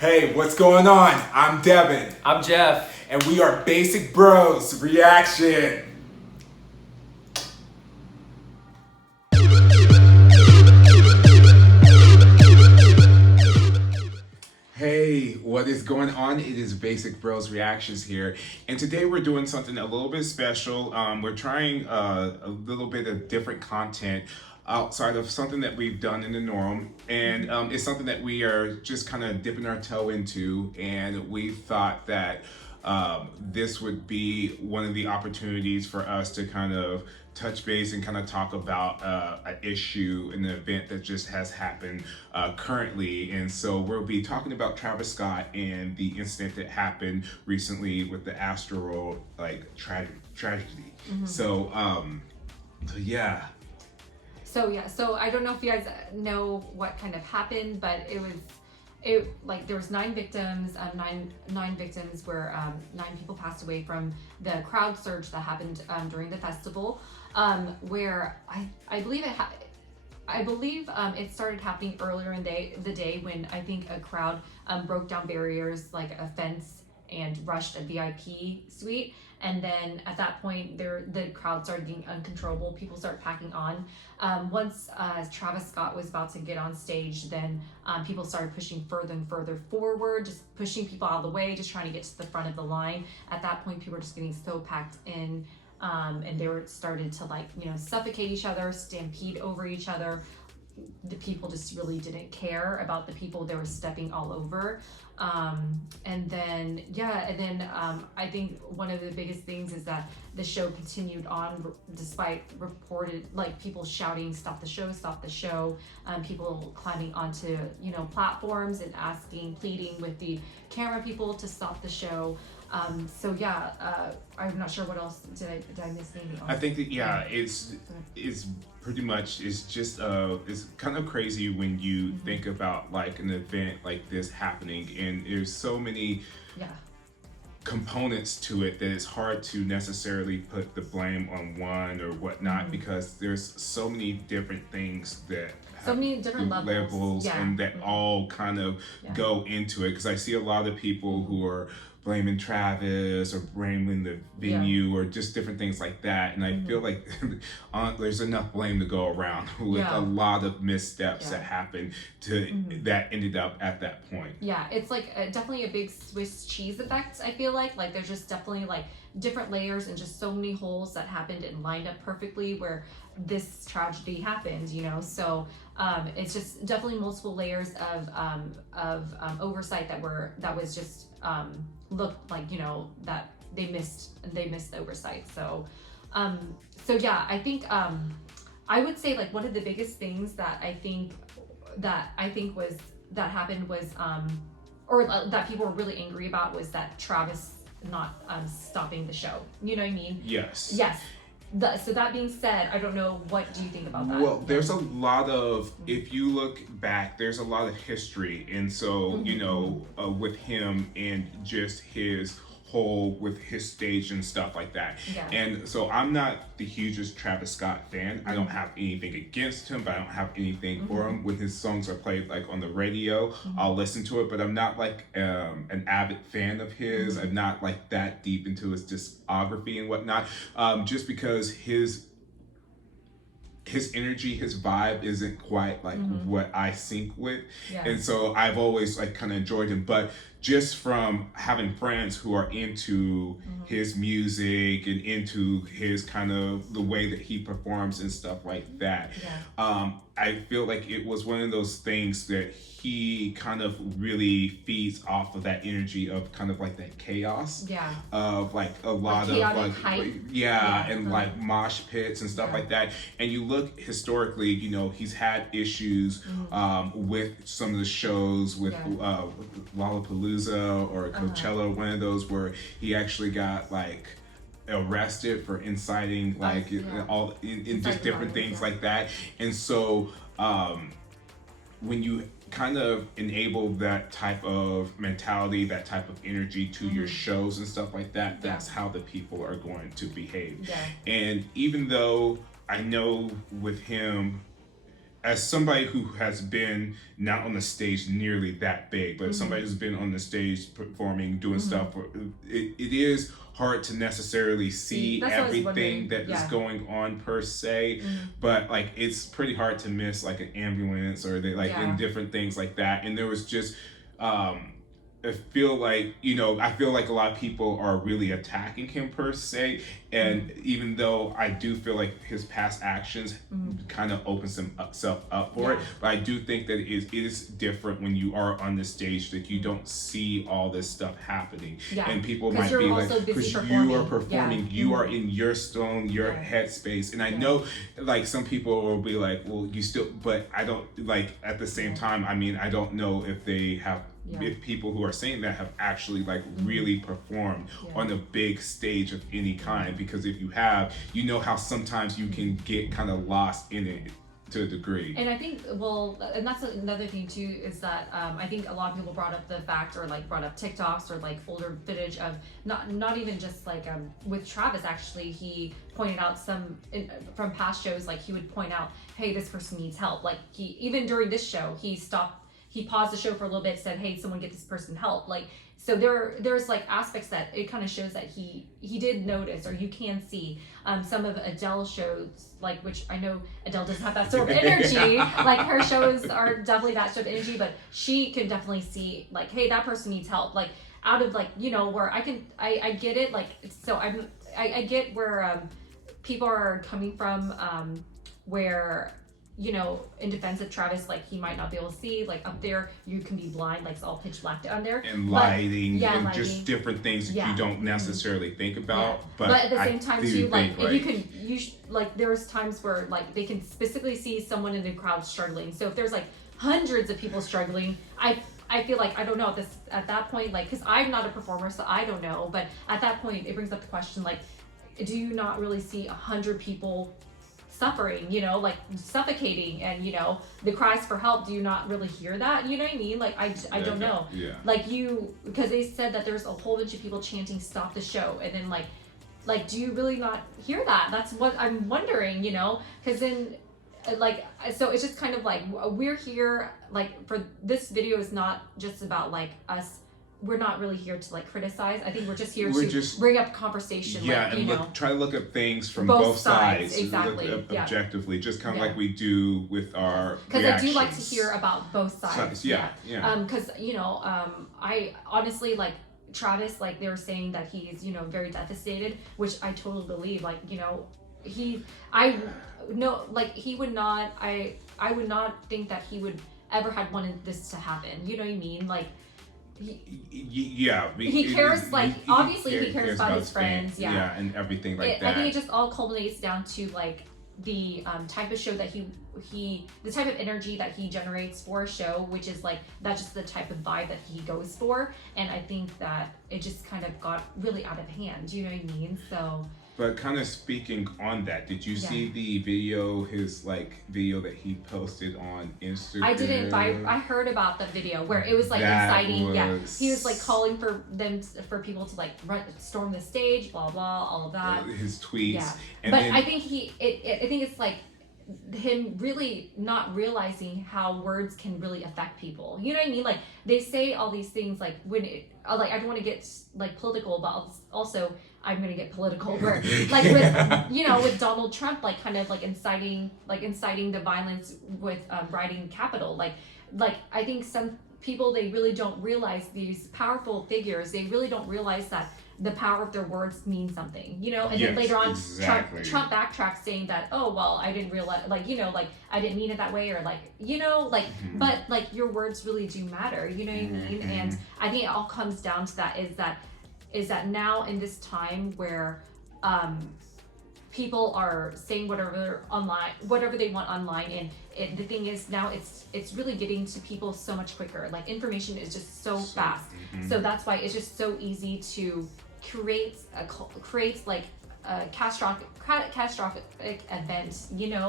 Hey, what's going on? I'm Devin, I'm Jeff. and we are Basic Bros Reaction. Hey, what is going on? It is Basic Bros Reactions here, and today we're doing something a little bit special. We're trying a little bit of different content outside of something that we've done in the norm, and it's something that we are just kind of dipping our toe into, and we thought that this would be one of the opportunities for us to kind of touch base and kind of talk about an issue, an event that just has happened currently. And so we'll be talking about Travis Scott and the incident that happened recently with the Astroworld tragedy. So yeah. So I don't know if you guys know what kind of happened, but there was nine victims. Nine victims where 9 people passed away from the crowd surge that happened during the festival. Where I believe it started happening earlier in the day when I think a crowd broke down barriers like a fence and rushed a VIP suite. And then at that point, the crowd started getting uncontrollable. People started packing on. Once Travis Scott was about to get on stage, then people started pushing further and further forward, just pushing people out of the way, just trying to get to the front of the line. At that point, people were just getting so packed in, and they started to suffocate each other, stampede over each other. The people just really didn't care about the people they were stepping all over. And then I think one of the biggest things is that the show continued on despite reported people shouting stop the show, people climbing onto platforms and pleading with the camera people to stop the show. I'm not sure what else did I miss anything else? I think that it's pretty much it's kind of crazy when you think about like an event like this happening, and there's so many components to it that it's hard to necessarily put the blame on one or whatnot, because there's so many different things that so many different levels and that all kind of go into it, because I see a lot of people who are blaming Travis or blaming the venue or just different things like that, and I feel like there's enough blame to go around with a lot of missteps that happened that ended up at that point. It's like definitely a big Swiss cheese effect. I feel like there's just definitely different layers and just so many holes that happened and lined up perfectly where this tragedy happened, so it's just definitely multiple layers of oversight that was just looked like that they missed the oversight. I think I would say one of the biggest things that I think was that happened was or that people were really angry about was that Travis not stopping the show. You know what I mean? Yes. So that being said, I don't know, what do you think about that? Well, there's a lot of, if you look back, there's a lot of history, and so with him and just his whole with his stage and stuff like that. And so I'm not the hugest Travis Scott fan. I don't have anything against him, but I don't have anything for him. When his songs are played on the radio, I'll listen to it, but I'm not an avid fan of his. I'm not that deep into his discography and whatnot, just because his energy, his vibe isn't quite what I sync with. And so I've always kind of enjoyed him, but just from having friends who are into his music and into his kind of the way that he performs and stuff like that, I feel like it was one of those things that he kind of really feeds off of that energy of kind of that chaos of a lot of hype. And mosh pits and stuff like that. And you look historically, he's had issues with some of the shows with Lollapalooza or Coachella, one of those where he actually got arrested for inciting all in just different things like that. And so when you kind of enable that type of mentality, that type of energy to your shows and stuff like that, that's how the people are going to behave. And even though I know with him, as somebody who has been not on the stage nearly that big, but somebody who's been on the stage performing, doing stuff, it is hard to necessarily see That's what I was everything wondering. that is going on per se. But like it's pretty hard to miss like an ambulance or they like in different things like that. And there was just I feel like, you know, I feel like a lot of people are really attacking him per se. And even though I do feel like his past actions kind of opens himself up for it, but I do think that it is different when you are on the stage, that you don't see all this stuff happening. And people might be like, because you are performing, you are in your stone, your headspace. And I know like some people will be like, well, you still, but I don't like at the same time, I mean, I don't know if they have if people who are saying that have actually like really performed on a big stage of any kind, because if you have, you know how sometimes you can get kind of lost in it to a degree. And I think, well, and that's another thing too, is that I think a lot of people brought up the fact, or like brought up TikToks or like older footage of not even just like with Travis. Actually, he pointed out from past shows, like he would point out, hey, this person needs help. Like he, even during this show, he paused the show for a little bit, said, hey, someone get this person help. Like, so there's like aspects that it kind of shows that he did notice, or you can see some of Adele's shows, like, which I know Adele doesn't have that sort of energy. Like her shows are definitely that sort of energy, but she can definitely see like, hey, that person needs help. Like out of like, you know, where I get it. Like, so I get where people are coming from, where, you know, in defense of Travis, like he might not be able to see, like up there you can be blind, like it's all pitch black down there, and lighting and just different things that you don't necessarily think about. But at the same time too, like if like there's times where like they can specifically see someone in the crowd struggling. So if there's like hundreds of people struggling, I feel like, I don't know at that point, like, because I'm not a performer, so I don't know, but at that point it brings up the question, like, do you not really see 100 people suffering, you know, like suffocating, and you know the cries for help? Do you not really hear that? You know what I mean? Like I don't know. Like because they said that there's a whole bunch of people chanting stop the show, and then like do you really not hear that? That's what I'm wondering, you know, because then like, so it's just kind of like we're here, like, for this video is not just about like us. We're not really here to like criticize. I think we're just here to bring up conversation. Yeah, like, and try to look at things from both sides. Exactly. Objectively, just kind of like we do with our because I do like to hear about both sides. Yeah. Because you know, I honestly, like Travis, like they were saying that he's, you know, very devastated, which I totally believe. Like, you know, I would not think that he would ever had wanted this to happen. You know what I mean? Like. He cares, like, obviously he cares about his friends, and everything like that. I think it just all culminates down to like the type of show that the type of energy that he generates for a show, which is like, that's just the type of vibe that he goes for. And I think that it just kind of got really out of hand, you know what I mean? So. But kind of speaking on that, did you see the video, his like video that he posted on Instagram? I didn't, but I heard about the video where it was like inciting. He was like calling for people to like storm the stage, blah blah, all of that. His tweets. Yeah, and but then, I think I think it's like him really not realizing how words can really affect people. You know what I mean? Like they say all these things, like when like I don't want to get like political, but also I'm gonna get political. Where like with with Donald Trump, like kind of like inciting the violence with riding Capitol. Like I think some people, they really don't realize, these powerful figures, they really don't realize that the power of their words mean something, and then later on Trump backtracks saying that, oh well, I didn't realize, like I didn't mean it that way, or but like your words really do matter, you know what I mean? And I think it all comes down to that, is that now in this time where people are saying whatever they want online, and the thing is now it's really getting to people so much quicker. Like information is just so fast, so that's why it's just so easy to create like a catastrophic event,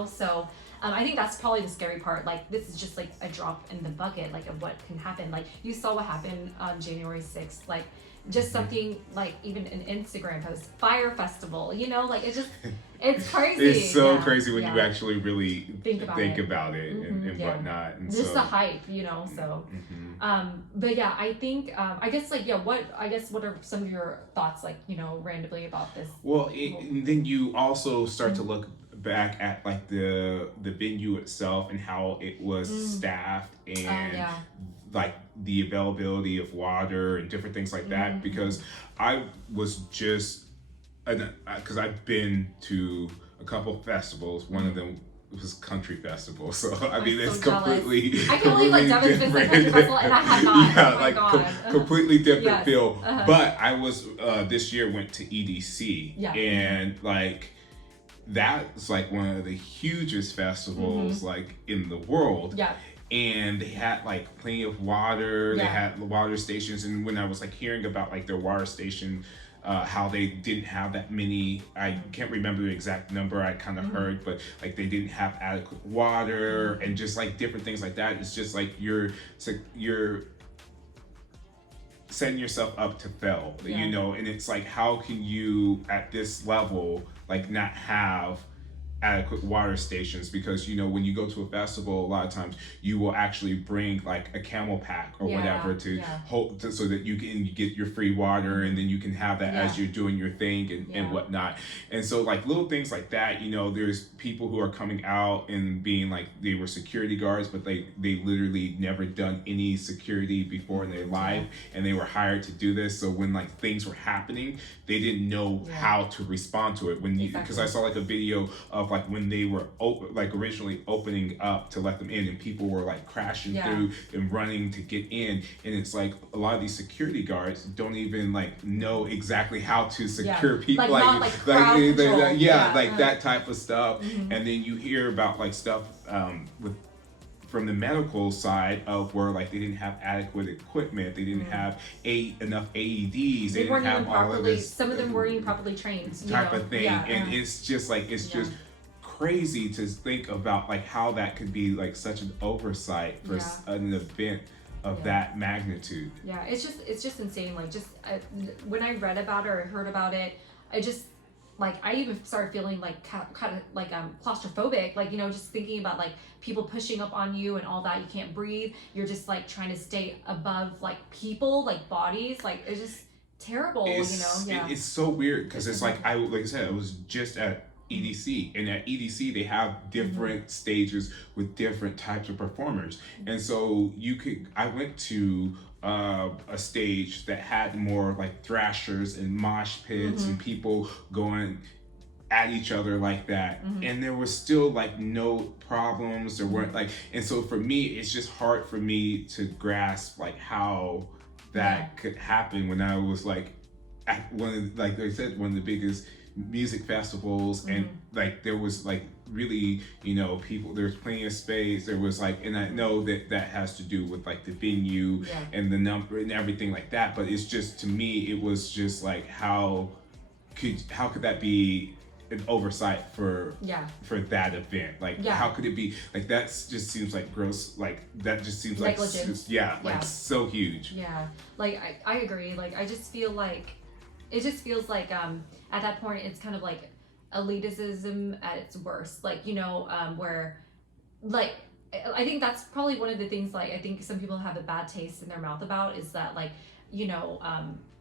so I think that's probably the scary part. Like, this is just like a drop in the bucket, like, of what can happen. Like, you saw what happened on January 6th. Like, just something like even an Instagram post, fire festival, you know, like, it's crazy. It's so Yeah, crazy when yeah. you actually really Think about it. and Yeah. whatnot. And Just so, the hype, you know. So, but yeah, I think I guess like, yeah, what are some of your thoughts, like, you know, randomly about this? well, and then you also start to look back at like the venue itself and how it was staffed and Yeah. like the availability of water and different things like that. Because I was just because I've been to a couple festivals. One of them was country festival, so I mean so it's jealous. completely. I can't believe like Devin's been to a country festival and I have not. Yeah, Oh my like God. completely different Yes. feel. But I was this year went to EDC, Yeah. and like that's like one of the hugest festivals like in the world. Yeah. And they had like plenty of water. They Yeah. had water stations, and when I was like hearing about like their water station, how they didn't have that many, I can't remember the exact number I kind of heard, but like they didn't have adequate water and just like different things like that. It's just like you're setting yourself up to fail, you know. And it's like, how can you at this level like not have adequate water stations? Because you know, when you go to a festival, a lot of times you will actually bring like a camel pack or whatever to hold so that you can get your free water, and then you can have that as you're doing your thing and whatnot. And so like little things like that, you know, there's people who are coming out and being like they were security guards, but they literally never done any security before in their life, and they were hired to do this. So when like things were happening, they didn't know how to respond to it. When you, because I saw like a video of like when they were like originally opening up to let them in, and people were like crashing through and running to get in, and it's like a lot of these security guards don't even like know exactly how to secure people, like not like crowd control. Like that type of stuff. And then you hear about like stuff with from the medical side of where like they didn't have adequate equipment, they didn't have enough AEDs, they didn't have all of this. Some of them weren't even properly trained. Type of thing, and it's just like just crazy to think about like how that could be like such an oversight for an event of that magnitude. Yeah, it's just insane. Like, just when I read about it or heard about it, I just like, I even started feeling like kind of like claustrophobic, like, you know, just thinking about like people pushing up on you and all that. You can't breathe, you're just like trying to stay above like people, like bodies, like it's just terrible. You know. It's so weird because it's like I said, I was just at EDC, and at EDC they have different stages with different types of performers. And so I went to a stage that had more like thrashers and mosh pits and people going at each other like that, and there was still like no problems. There weren't like, and so for me it's just hard for me to grasp like how that could happen when I was like at one of, like I said, one of the biggest music festivals, and like there was like really, you know, people, there's plenty of space, there was like, and I know that has to do with like the venue and the number and everything like that, but it's just, to me it was just like, how could that be an oversight for that event? Like how could it be like, that's just seems like gross, like that just seems like like so huge. Like I agree. Like I just feel like it just feels like at that point it's kind of like elitism at its worst, like, you know, where like I think that's probably one of the things, like I think some people have a bad taste in their mouth about, is that like, you know,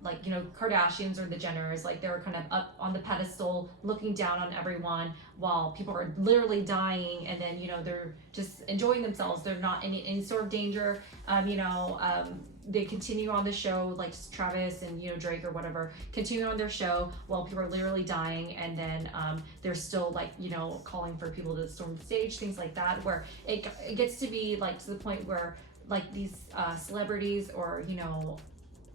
Kardashians or the Jenners, like they were kind of up on the pedestal looking down on everyone while people are literally dying, and then, you know, they're just enjoying themselves, they're not in any sort of danger. They continue on the show, like Travis and, you know, Drake or whatever, continue on their show while people are literally dying, and then they're still like, you know, calling for people to storm the stage, things like that, where it gets to be like to the point where like these celebrities, or, you know,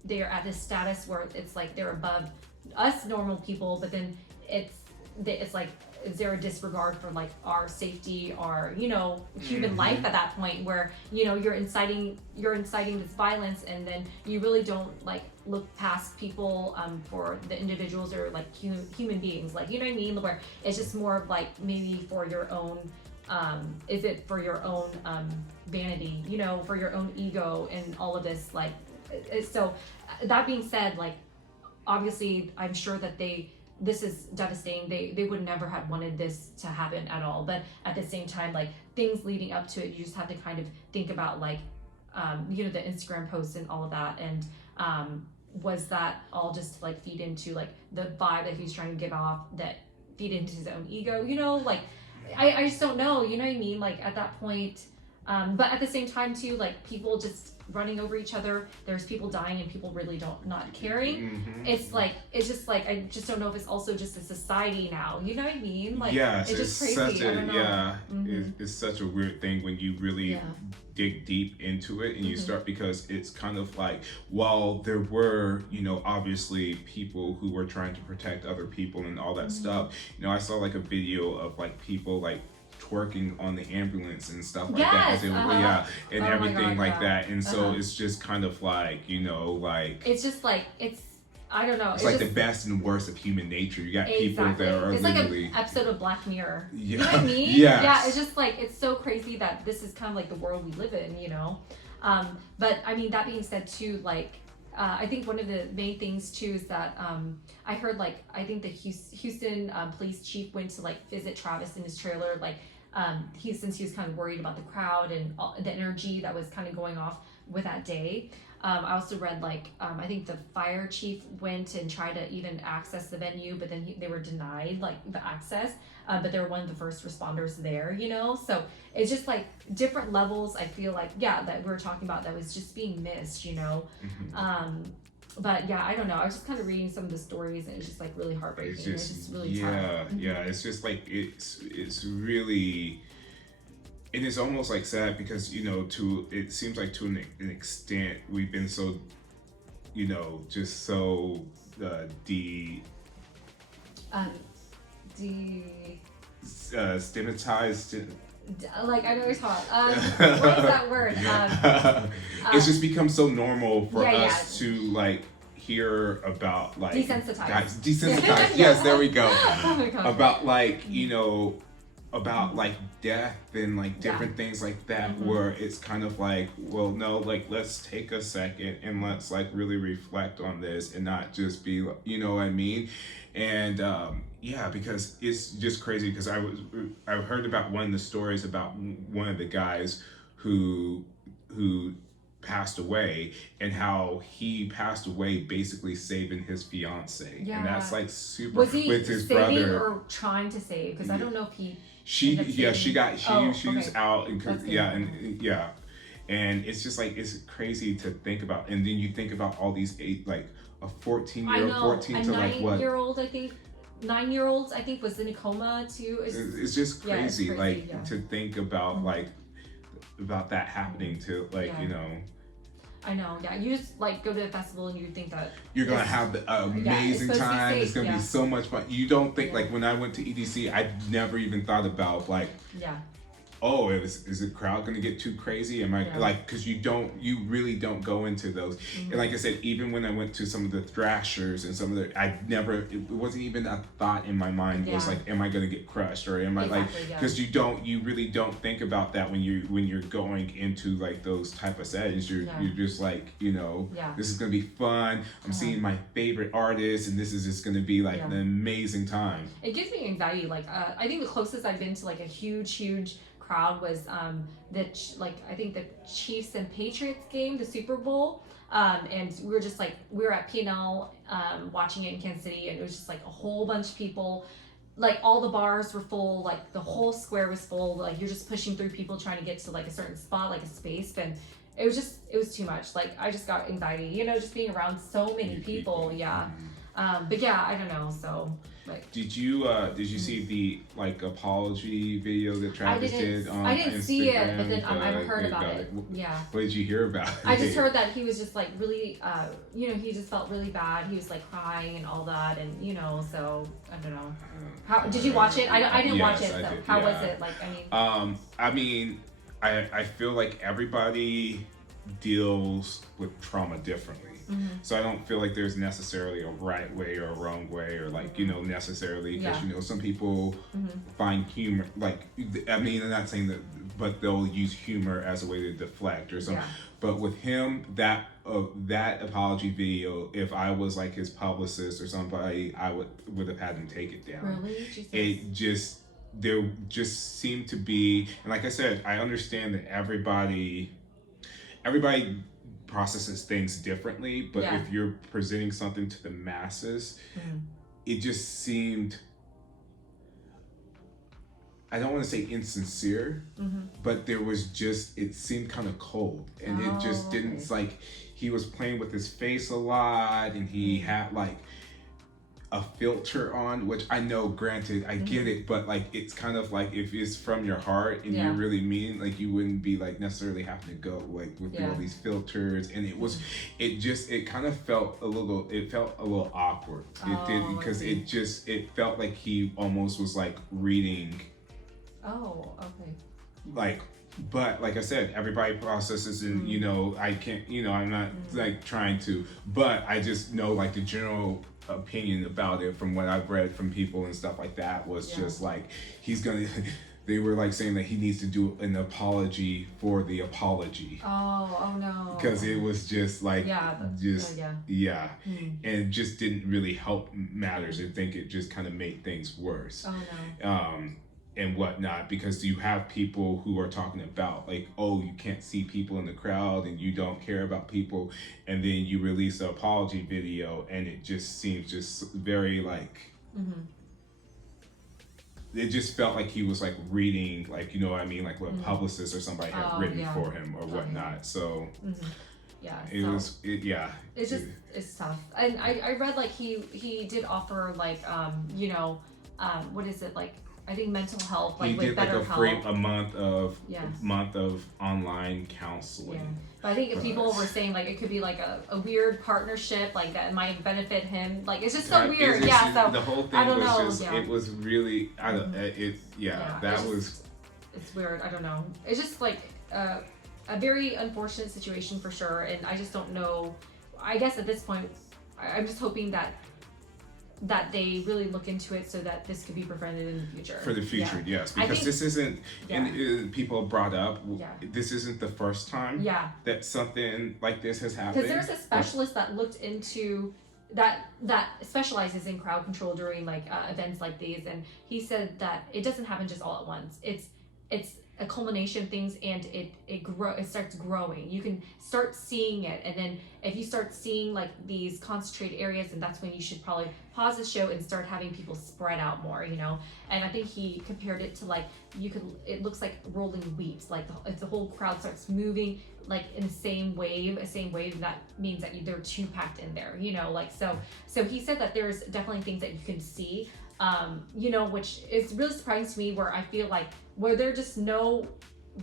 they are at this status where it's like they're above us normal people, but then it's like, is there a disregard for like our safety, or, you know, human life at that point, where, you know, you're inciting this violence, and then you really don't like look past people for the individuals, or like human beings, like, you know what I mean, where it's just more of like maybe for your own is it for your own vanity, you know, for your own ego and all of this, like, so that being said, like, obviously I'm sure that this is devastating. They would never have wanted this to happen at all, but at the same time, like, things leading up to it, you just have to kind of think about, like, you know, the Instagram posts and all of that, and was that all just to, like, feed into, like, the vibe that he's trying to give off, that feed into his own ego, you know, like, I just don't know, you know what I mean, like, at that point. But at the same time too, like, people just running over each other, there's people dying and people really not caring. It's like, it's just like, I just don't know if it's also just a society now, you know what I mean, like, yes, it's just crazy. Such a, I don't know. yeah, it's such a weird thing when you really dig deep into it, and you start, because it's kind of like, while there were, you know, obviously people who were trying to protect other people and all that stuff, you know, I saw like a video of like people like twerking on the ambulance and stuff like that, and oh everything like that, and so it's just kind of like, you know, like, it's just like, it's, I don't know, it's like just the best and worst of human nature. You got people that are it's literally like an episode of Black Mirror. Yeah. You know what I mean? Yes. Yeah, it's just like, it's so crazy that this is kind of like the world we live in, you know. But I mean, that being said too, like, I think one of the main things too is that I heard, like, I think the Houston police chief went to like visit Travis in his trailer, like, since he was kind of worried about the crowd and all, the energy that was kind of going off with that day. I also read, like, I think the fire chief went and tried to even access the venue, but then they were denied, like, the access. But they were one of the first responders there, you know? So it's just like different levels, I feel like, that we were talking about, that was just being missed, you know? But yeah, I don't know. I was just kind of reading some of the stories, and it's just like really heartbreaking. It's just really tough. Yeah. It's just like, it's really, and it's almost like sad, because, you know, it seems like to an extent we've been so, you know, just so stigmatized. Like, I know what you're talking. What is that word? It's just become so normal for us to like hear about, like, desensitized. Yes, there we go. Oh my God. About, like, you know, about like death and like different things like that, where it's kind of like, well, no, like, let's take a second and let's like really reflect on this and not just be, you know what I mean? And because it's just crazy, because I've heard about one of the stories about one of the guys who passed away, and how he passed away basically saving his fiance, and that's like super. Was he with his saving brother, or trying to save? Because I don't know if he. She was out, and okay. and it's just like, it's crazy to think about, and then you think about all these like a 14-year-old to like what 9-year-old, I think. 9-year-olds, I think, was in a coma too. It's just crazy, to think about like about that happening to, like, you know. I know, you just like go to a festival and you think that you're gonna have the amazing time. It's gonna be so much fun. You don't think, like, when I went to EDC, I never even thought about, like, oh, is the crowd gonna get too crazy? Am I like, because you really don't go into those. And like I said, even when I went to some of the Thrashers and some of it wasn't even a thought in my mind. Was like, am I gonna get crushed, or am I because you really don't think about that when you're going into like those type of settings. You're just like, you know, this is gonna be fun. I'm seeing my favorite artists, and this is just gonna be like an amazing time. It gives me anxiety. Like, I think the closest I've been to like a huge crowd was I think the Chiefs and Patriots game, the Super Bowl, and we were at P&L watching it in Kansas City, and it was just like a whole bunch of people. Like, all the bars were full, like the whole square was full, like you're just pushing through people trying to get to like a certain spot, like a space, and it was too much. Like, I just got anxiety, you know, just being around so many people. But I don't know, so like, did you see the like apology video that Travis did on I didn't Instagram? See it, but then I've heard about it. What did you hear about it? I just heard that he was just like really you know, he just felt really bad. He was like crying and all that, and you know, so I don't know. How did you watch it? I didn't watch it, so how was it? Like, I mean, I mean, I feel like everybody deals with trauma differently. So I don't feel like there's necessarily a right way or a wrong way, or like, you know, necessarily, because you know, some people find humor, like, I mean, I'm not saying that, but they'll use humor as a way to deflect or something. But with him, that apology video, if I was like his publicist or somebody, I would have had him take it down. Really? Jesus. It just, there just seemed to be, and like I said, I understand that everybody processes things differently, but if you're presenting something to the masses, it just seemed, I don't want to say insincere, but there was just, it seemed kind of cold, and it just didn't, like, he was playing with his face a lot, and he had like a filter on, which I know, granted, I get it, but like, it's kind of like, if it's from your heart and you really mean, like, you wouldn't be like necessarily having to go like with all these filters. And it kind of felt a little, awkward. It did, because it felt like he almost was like reading. Oh, okay. Like, but like I said, everybody processes, and you know, I can't, you know, I'm not like trying to, but I just know like the general opinion about it from what I've read from people and stuff like that was just like, he's gonna, they were like saying that he needs to do an apology for the apology. Oh no. Because it was just like, and it just didn't really help matters. I think it just kind of made things worse. Oh no. And whatnot, because you have people who are talking about like, oh, you can't see people in the crowd and you don't care about people, and then you release an apology video and it just seems just very like, it just felt like he was like reading, like, you know what I mean, like what a publicist or somebody had written for him or whatnot. So it's just, it's tough. And I read like he did offer like you know, what is it, like, I think mental health, like, he with did like BetterHelp. a month of online counseling. Yeah. But I think if people were saying like it could be like a weird partnership, like that might benefit him. Like, it's just so weird. So the whole thing I don't was know. just it was really it's weird. I don't know. It's just like a very unfortunate situation for sure, and I just don't know. I guess at this point, I'm just hoping that they really look into it so that this could be prevented in the future. For the future, yes, because this isn't, and people brought up, this isn't the first time that something like this has happened. Because there's a specialist that looked into that specializes in crowd control during like events like these, and he said that it doesn't happen just all at once. It's a culmination of things, and it starts growing. You can start seeing it, and then if you start seeing like these concentrated areas, and that's when you should probably pause the show and start having people spread out more, you know. And I think he compared it to like, it looks like rolling wheat, like if the whole crowd starts moving like in the same wave, that means that they're too packed in there, you know, like, so he said that there's definitely things that you can see, you know, which is really surprising to me, where I feel like, where there just no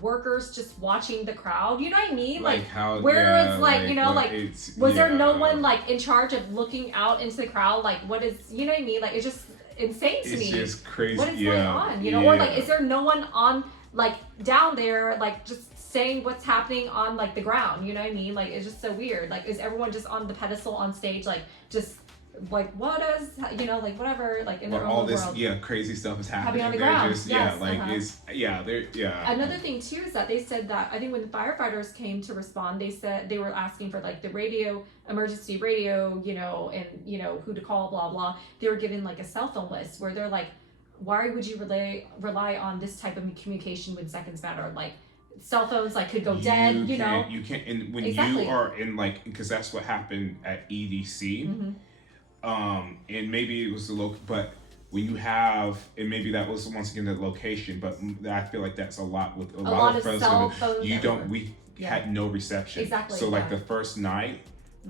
workers just watching the crowd, you know what I mean? Like how, where it's like, you know, like, was there no one like in charge of looking out into the crowd? Like, what is, you know what I mean? Like, it's just insane to me. It's just crazy. What is going on? You know, or like, is there no one on, like, down there, like, just saying what's happening on like the ground? You know what I mean? Like, it's just so weird. Like, is everyone just on the pedestal on stage, like, just like, what is, you know, like, whatever, like, in their all own this world. Crazy stuff is happening on the they're ground. just Yes, they're Another thing too is that they said that, I think when the firefighters came to respond, they said they were asking for like the radio, emergency radio, you know, and you know who to call, blah blah. They were given like a cell phone list where they're like, why would you rely on this type of communication when seconds matter? Like, cell phones like could go dead, you know. You can't, and when you are in like, because that's what happened at EDC. And maybe it was the local, but when you have, and maybe that was once again the location, but I feel like that's a lot with a lot of cell phones. We had no reception. Exactly. So like the first night,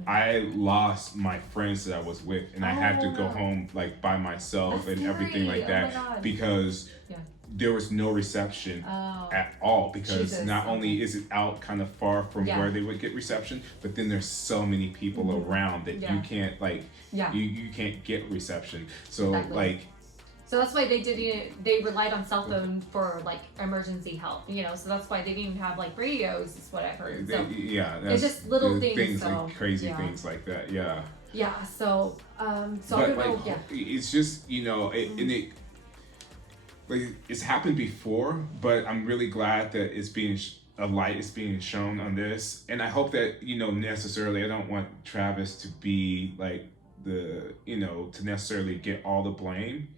I lost my friends that I was with, and I had to go home like by myself and everything like that, because there was no reception at all, because not only is it out kind of far from where they would get reception, but then there's so many people around that you can't like you can't get reception. So like So that's why they relied on cell phone for like emergency help, so that's why they didn't even have like radios, is what I've heard. So Yeah, it's just little things, so like crazy yeah. things like that. Yeah. Yeah, so so But I don't like, know, yeah. it's just and it like it's happened before, but I'm really glad that it's being a light is being shown on this, and I hope that necessarily I don't want Travis to be like to necessarily get all the blame,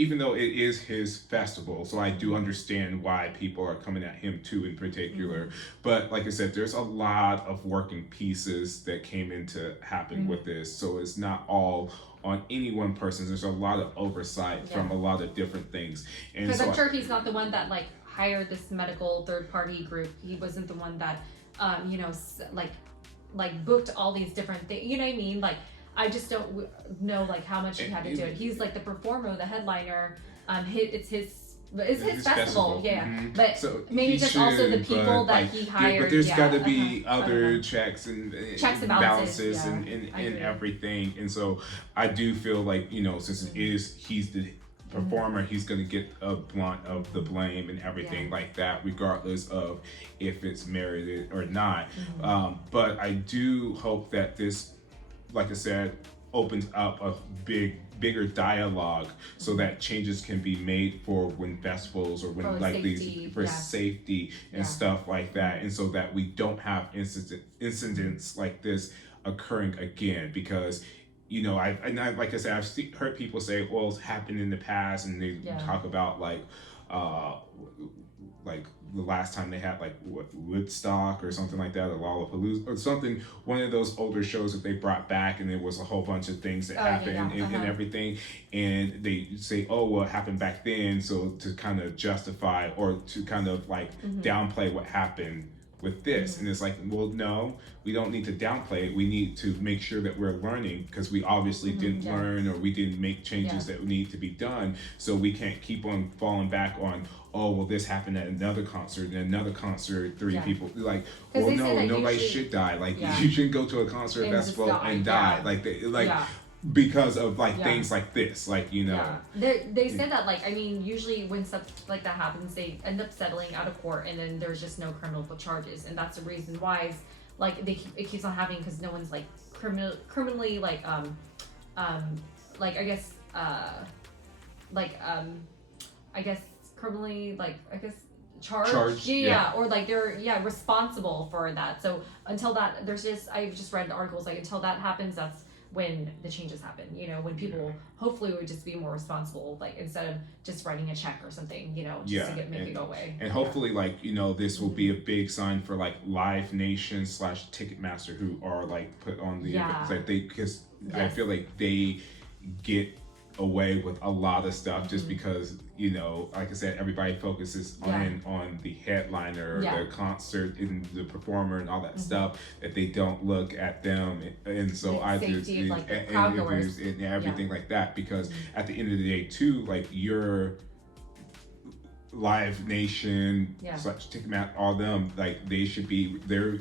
even though it is his festival. So I do understand why people are coming at him too in particular. Mm-hmm. But like I said, there's a lot of working pieces that came into happen with this, so it's not all on any one person. There's a lot of oversight from a lot of different things, and because so I'm sure he's not the one that like hired this medical third party group. He wasn't the one that like booked all these different things, you know what I mean? Like I just don't know like how much he had to do it. He's like the performer, the headliner. It's his festival, yeah. Mm-hmm. But so maybe just also the people that he hired. But there's got to be other checks and balances and everything. And so I do feel like since he's the performer, he's going to get a blunt of the blame and everything like that, regardless of if it's merited or not. But I do hope that this, like I said, opens up a bigger dialogue so that changes can be made for when festivals or when safety and stuff like that, and so that we don't have incidents like this occurring again. Because I like I said, I've heard people say, well, it's happened in the past, and they talk about like the last time they had like Woodstock or something like that, or Lollapalooza or something, one of those older shows that they brought back, and there was a whole bunch of things that happened and everything, and they say, oh well, it happened back then, so to kind of justify or to kind of like downplay what happened with this. And it's like, well, no, we don't need to downplay it. We need to make sure that we're learning, because we obviously didn't learn, or we didn't make changes that need to be done. So we can't keep on falling back on, oh well, this happened at another concert, and another concert, 3 people, like, well, no, nobody should die. Like you shouldn't go to a concert and festival and die because of like things like this, like they said that, like, I mean, usually when stuff like that happens, they end up settling out of court, and then there's just no criminal charges, and that's the reason why it's, like it keeps on happening, because no one's like criminally like I guess criminally charged. Yeah, or like they're responsible for that. So until that, I've just read articles, like until that happens, that's when the changes happen, when people hopefully would just be more responsible, like instead of just writing a check or something, just to make it go away. And hopefully this will be a big sign for like Live Nation / Ticketmaster, who are like put on the because I feel like they get away with a lot of stuff just because like I said, everybody focuses on the headliner, the concert and the performer and all that stuff, that they don't look at them, and so I just and everything like that, because at the end of the day too, like your Live Nation / Ticketmaster, all them, like they should be there.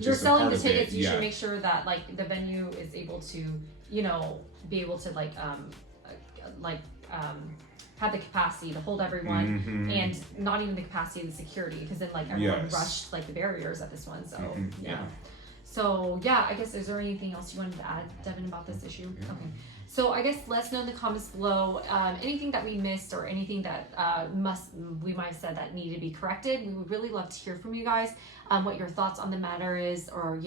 You're selling the tickets. You should make sure that like the venue is able to, be able to have the capacity to hold everyone, and not even the capacity of the security, because then like everyone rushed like the barriers at this one. So So I guess, is there anything else you wanted to add, Devin, about this issue? Okay. So I guess let us know in the comments below anything that we missed, or anything that we might have said that needed to be corrected. We would really love to hear from you guys, what your thoughts on the matter is, or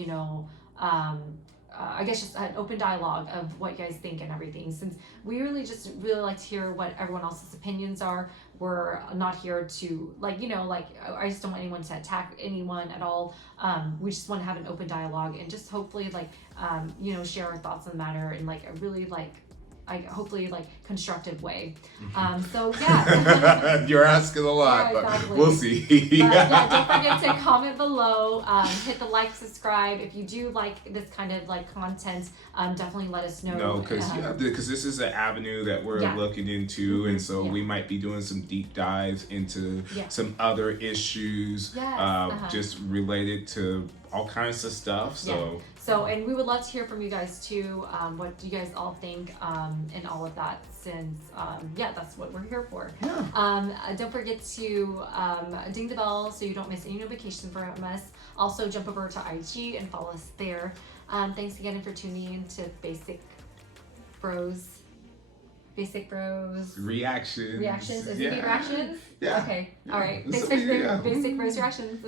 I guess just an open dialogue of what you guys think and everything, since we really like to hear what everyone else's opinions are. We're not here to I just don't want anyone to attack anyone at all. We just want to have an open dialogue, and just hopefully share our thoughts on the matter in like a really hopefully constructive way. So you're asking a lot, but we'll see. Don't forget to comment below, hit the like, subscribe. If you do like this kind of content, definitely let us know. No, because this is an avenue that we're looking into, and so we might be doing some deep dives into some other issues just related to all kinds of stuff. So So, and we would love to hear from you guys too. What do you guys all think, and all of that? Since that's what we're here for. yeah. Don't forget to ding the bell so you don't miss any notifications from us. Also, jump over to IG and follow us there. Thanks again for tuning in to Basic Bros. Reactions. Reactions. Is yeah. it reactions? Yeah. Okay. Yeah. All right. It's Thanks for yeah. Basic Bros reactions.